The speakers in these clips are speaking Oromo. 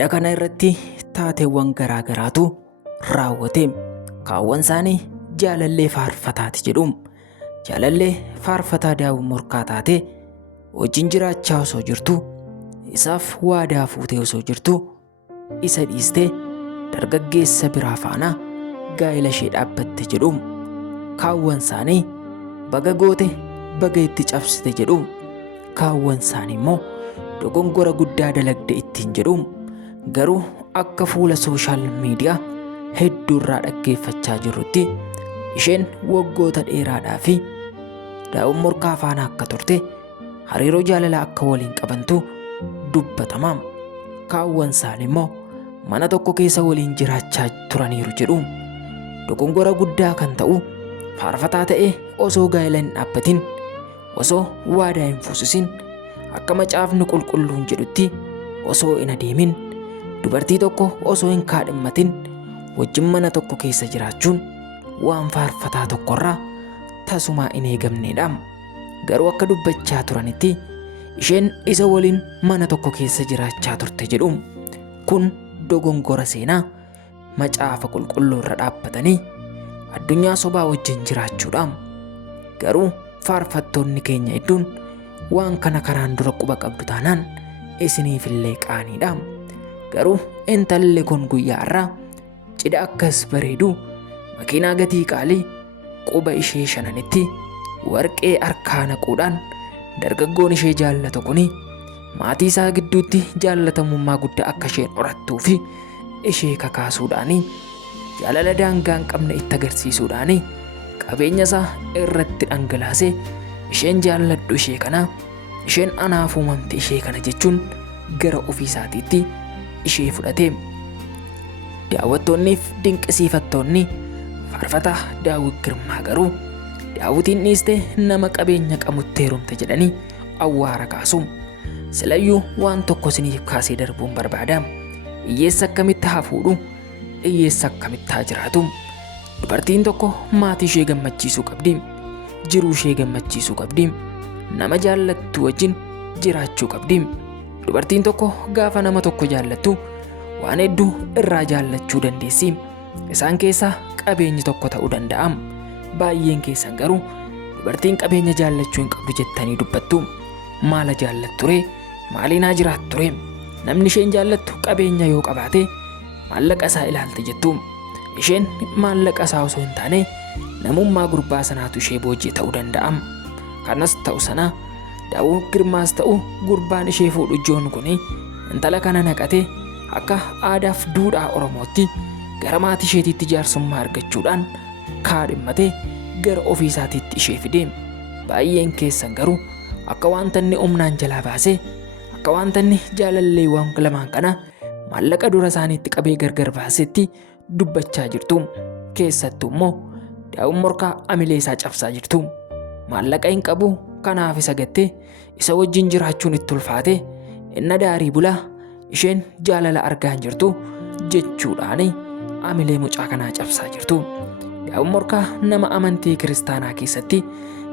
Cidha kana irratti taateewwan garaa garaatu raawwate. Kaawwan isaanii jaalallee faarfataati jedhu. Jaalallee faarfataa Daawit Morkaa taate wajjin jiraachaa osoo jirtu, isaaf waadaa fuutee osoo jirtu, isa dhiistee dargaggeessa biraa faana gaa'ela ishee dhaabbatte jedhu. Kaawwan isaanii baga goote baga itti cabsite jedhu. Kaawwan isaanii immoo dogongora guddaa dalagde ittiin jedhu. Garuu akka fuula sooshaal miidiyaa hedduurraa dhaggeeffachaa jirrutti isheen waggoota dheeraadhaa fi Daawit Morkaa faana akka turte, hariiroo jaalalaa akka waliin qabantu dubbatama. Kaawwan isaanii immoo mana tokko keessa waliin jiraachaa turaniiru jedhu. Dogongora guddaa kan ta'u faarfataa ta'ee osoo gaa'ela hin dhaabbatin, osoo waadaa hin fuusisin, akka macaafni qulqulluun jedhutti osoo hin adeemin, dubartii tokko osoo hin kaadhimmatin wajjin mana tokko keessa jiraachuun waan faarfataa tokkorraa tasumaa hin eegamnedha. Garuu akka dubbachaa turanitti isheen isa waliin mana tokko keessa jiraachaa turte jedhu. Kun dogongora seenaa macaafa qulqulluu irra dhaabbatanii addunyaa sobaa wajjin jiraachuudha. Garuu faarfattoonni keenya hedduun waan kana karaan dura quba qabdu taanaan isiniifillee qaaniidha. Garuu intalli kun guyyaa irraa cidha akkas bareedu makiinaa gatii qaalii quba ishee shananitti warqee harkaa naquudhaan dargaggoon ishee jaallatu kuni maatii isaa gidduutti jaallatamummaa guddaa akka isheen horattuu fi ishee kakaasuudhaani, jaalala daangaa hin qabne itti agarsiisuudhaani qabeenya isaa irratti dhangalaasee isheen jaalladhu ishee kana, isheen anaaf uumamte ishee kana jechuun gara ofii isaatiitti ishee fudhate. Daawwattoonniif dinqisiifattoonni faarfataa Daawit Girmaa garuu Daawitiin dhiiste nama qabeenya qabutti heerumte jedhanii awwaara kaasu. Silayyuu waan tokko isiniif kaasee darbuun barbaada. Hiyyeessa akkamitti haa fuudhu? Hiyyeessa akkamitti haa jiraatu? Dubartiin tokko maatii ishee gammachiisuu qabdi. Jiruu ishee gammachiisuu qabdi. Nama jaallattu wajjin jiraachuu qabdi. Dubartiin tokko gaafa nama tokko jaallattu waan hedduu irraa jaallachuu dandeessi. Isaan keessaa qabeenyi tokko ta'uu danda'a. Baay'een keessan garuu dubartiin qabeenya jaallachuu hin qabdu jettanii dubbattu. Maala jaallattu ree? Maaliin haa jiraattu ree? Namni isheen jaallattu qabeenya yoo qabaate maallaqa isaa ilaalte jettu. Isheen maallaqa isaa osoo hin taane namummaa gurbaa sanaatu ishee boojii ta'uu danda'a. Kanas ta'u sana Daawit Girmaas ta'u gurbaan ishee fuudhu Joon kuni intala kana naqate akka aadaaf duudhaa Oromootti gara maatii isheetiitti jaarsummaa argachuudhaan kaadhimmate gara ofii isaatiitti ishee fide. Baay'een keessan garuu akka wanta inni humnaan jalaa baase, akka wanta inni jaalalleewwan lamaan kana maallaqa dura isaaniitti qabee gargar baasetti dubbachaa jirtu. Keessattuu immoo Daawit Morkaa amilee isaa cabsaa jirtu. Maallaqa hin qabu, kanaaf isa gattee isa wajjin jiraachuun itti ulfaate inna daarii bulaa isheen jaalala argaa hin jirtu jechuudhaan amilee mucaa kanaa cabsaa jirtu. Daawit Morkaa nama amantii kiristaanaa keessatti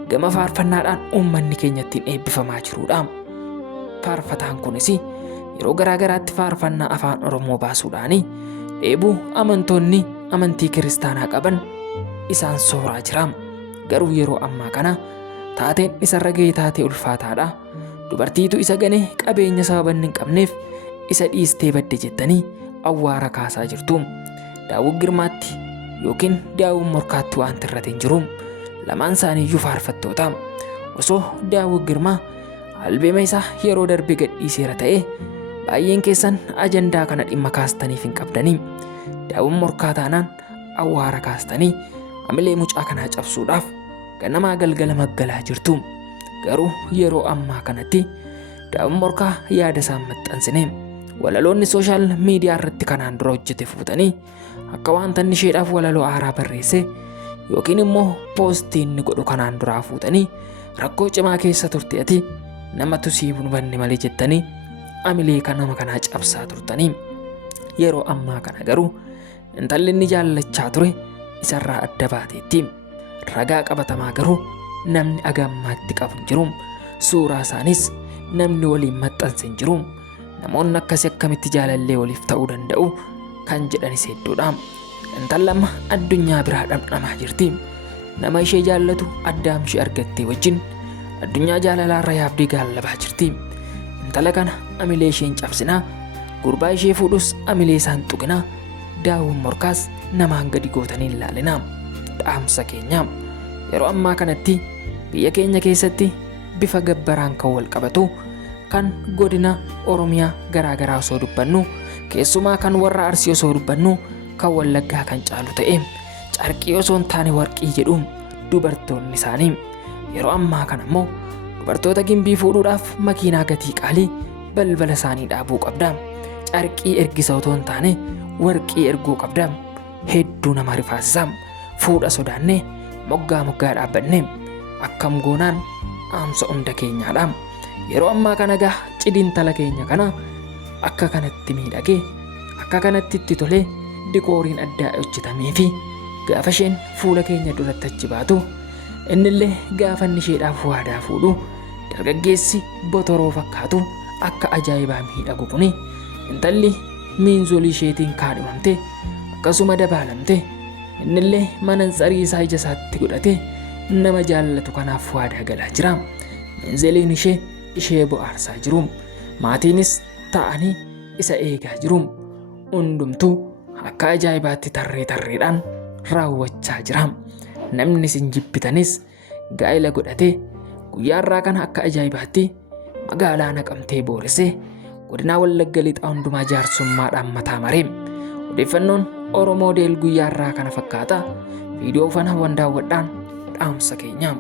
gama faarfannaadhaan uummanni keenya ittiin eebbifamaa jirudha. Faarfataan kunis yeroo garaa garaatti faarfannaa afaan Oromoo baasuudhaan dheebuu amantoonni amantii kiristaanaa qaban isaan sooraa jira. Garuu yeroo ammaa kana taateen isarra ga'ee taatee ulfaataadha. Dubartiitu isa ganee qabeenya sababa hin qabneef isa dhiistee badde jettanii awwaara kaasaa jirtu. Daawit Girmaatti yookiin Daawit Morkaatti waan tirrate hin jiru. Lamaan isaaniiyyuu faarfattoota. Osoo Daawit Girmaa albeema isaa yeroo darbe gadhiiseera ta'e baay'een keessan ajandaa kana dhimma kaastaniif hin qabdanii. Daawit Morkaa taanaan awwaara kaastanii amilee mucaa kanaa cabsuudhaaf ganamaa galgala maggalaa jirtu. Garuu yeroo ammaa kanatti Daawit Morkaa yaada isaan maxxansine. Walaloonni sooshaal miidiyaa irratti kanaan dura hojjete fuutanii akka wanta inni isheedhaaf walaloo haaraa barreesse yookiin immoo poostii inni godhu kanaan duraa fuutanii rakkoo cimaa keessa turte ati namatu siif hin banne malee jettanii amilee kan nama kanaa cabsaa turtanii. Yeroo ammaa kana garuu intalli inni jaallachaa ture isarraa adda baateetti. Ragaa qabatamaa garuu namni agammaatti qabu hin jiru. Suuraa isaanis namni waliin maxxanse hin jiru. namoonni akkasii akkamitti jaalallee waliif ta'uu danda'u kan jedhanis hedduudha. Intalli amma addunyaa biraa dhamdhamaa jirti. Nama ishee jaallatu addaam ishee argattee wajjin addunyaa jaalalaarra yaabdee gaallabaa jirti. Intala kana amilee isheen cabsinaa, gurbaa ishee fuudhus amilee isaan tuqinaa, daawwan morkaas namaan gadi gootanii ilaalinaa. Dhaamsa keenya yeroo ammaa kanatti biyya keenya keessatti bifa gabbaraan kan wal qabatu kan godina Oromiyaa garaagaraa osoo dubbannu, keessumaa kan warra Arsii osoo dubbannu kan Wallaggaa kan caalu ta'e carqii osoo hin taane warqii jedhu dubartoonni isaanii yeroo ammaa kana immoo dubartoota gimbii fuudhuudhaaf makiinaa gatii qaalii balbala isaanii dhaabuu qabda. Carqii ergisa otoo hin taane warqii erguu qabda. Hedduu nama rifaasisa. Fuudha sodaannee moggaa dhaabbanne akkam goonaan dhaamsa hunda keenyaadha. Yeroo ammaa kana gaa cidhiin intala keenya kana akka kanatti miidhagee akka kanatti itti tolee dikooriin addaa hojjetamee fi gaafa isheen fuula keenya duratti achi baatu innillee gaafa inni isheedhaaf waadaa fuudhu dargaggeessi botoroo fakkaatu akka ajaa'ibaa miidhagu kuni intalli miinzolii isheetiin kaadhimamte akkasuma dabaalamte innillee manansarii isaa ija isaatti godhate nama jaallatu kanaaf waadaa galaa jira. Miinzoliin ishee bohaarsaa jiru. Maatiinis ta'anii isa eegaa jiru. Hundumtuu akka ajaa'ibaatti tarreedhaan raawwachaa jira. Namni isin jibbitanis gaa'ela godhatee guyyaa irraa kana akka ajaa'ibaatti magaalaa Naqamtee booressee godina Wallagga lixaa hundumaa jaarsummaadhaan mataa maree. Odeeffannoon Oromoo Deel guyyaa irraa kana fakkaata. Viidiyoo kana daawwadhaan dhaamsa keenya.